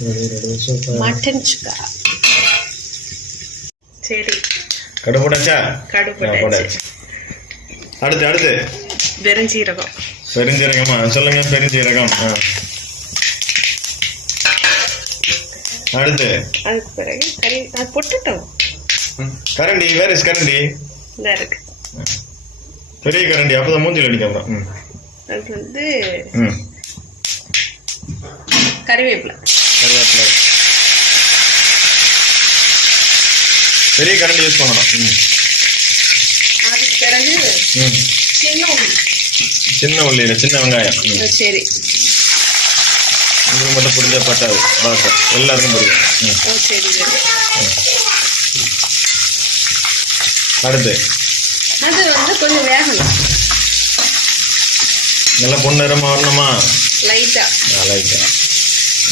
Mutton சுக்கா. சரி, கடுகு போட்டாச்சா? கடுகு போட்டாச்சு. அடுத்து பெருஞ்சீரகம். பெருஞ்சீரகமா சொல்லுங்க. பெருஞ்சீரகம். அடுத்து அதுக்கு பிறகு கறி பொட்டட்டும். கரண்டி வேற கரண்டி இருக்கு, பெரிய கரண்டி. அப்பதான் மூஞ்சில் அடிக்க. அது வந்து கறிவேப்பிலை. பெரிய கரண்டி யூஸ் பண்ணணும். அதுக்கு பிறகு சின்ன உள்ளியில சின்ன வெங்காயம். சரி, உங்களுக்கு மட்டும் புரிஞ்சா பட்டாது, பாசம் எல்லாருக்கும் புரியும். சரி. அடுத்து அது வந்து கொஞ்சம் வேகணும். நல்லா பொன்னிறமா வரணுமா? லைட்டா.